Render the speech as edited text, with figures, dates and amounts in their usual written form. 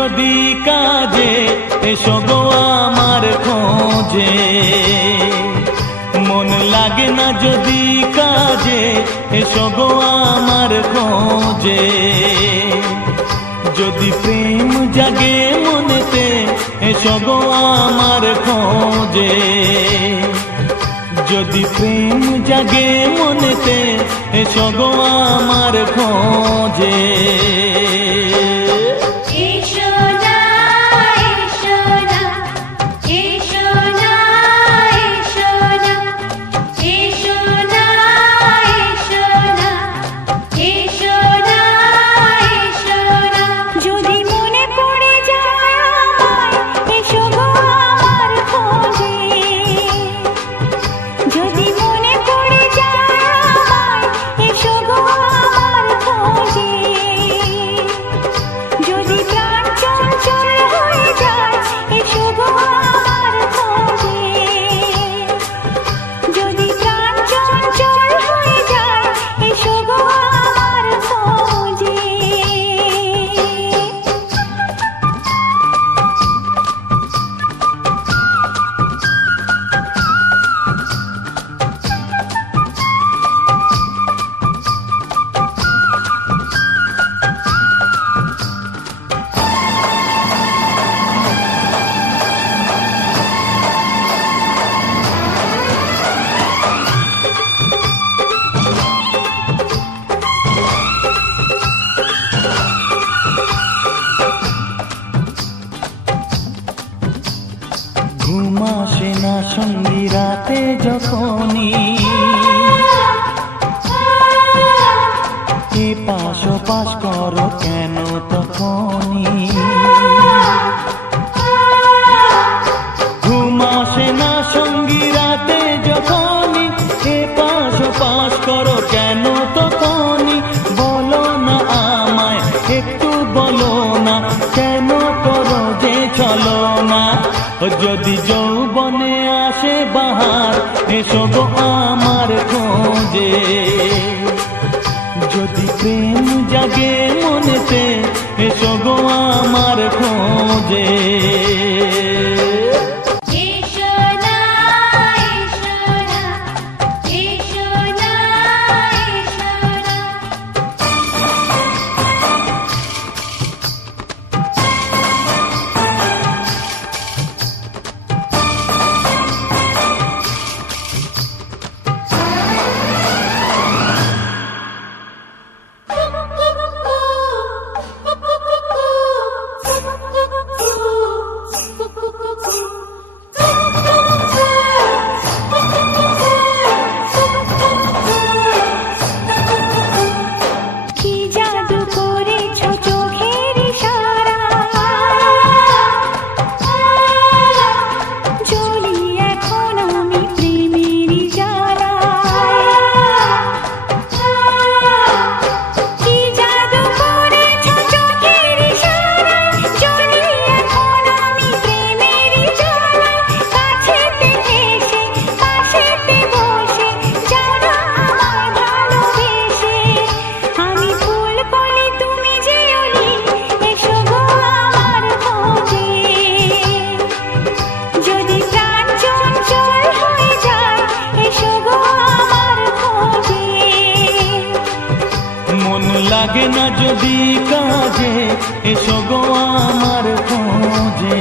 যদি কাজে, এসো গো আমার খোঁজে। মন লাগে না যদি কাজে, এসো গো আমার খোঁজে। যদি প্রেম জাগে মনেতে, এসো গো আমার খোঁজে। যদি প্রেম জাগে মনেতে, এসো গো আমার খোঁজে। ঘুম আসে না সঙ্গী রাতে যখনই, এ পাশ ওপাশ করো কেন তখনই। ঘুম আসে না সঙ্গী রাতে যখনই, এ পাশ ওপাশ করো কেন তখনই। বলো না আমায় একটু, বলো না কেন করো যে চলো না। যদি যৌবনে আসে বাহার, এসো গো আমার খোঁজে। যদি প্রেম জাগে মনেতে, এসো গো আমার খোঁজে। লাগে না যদি কাজে, এসো গো আমার খোঁজে।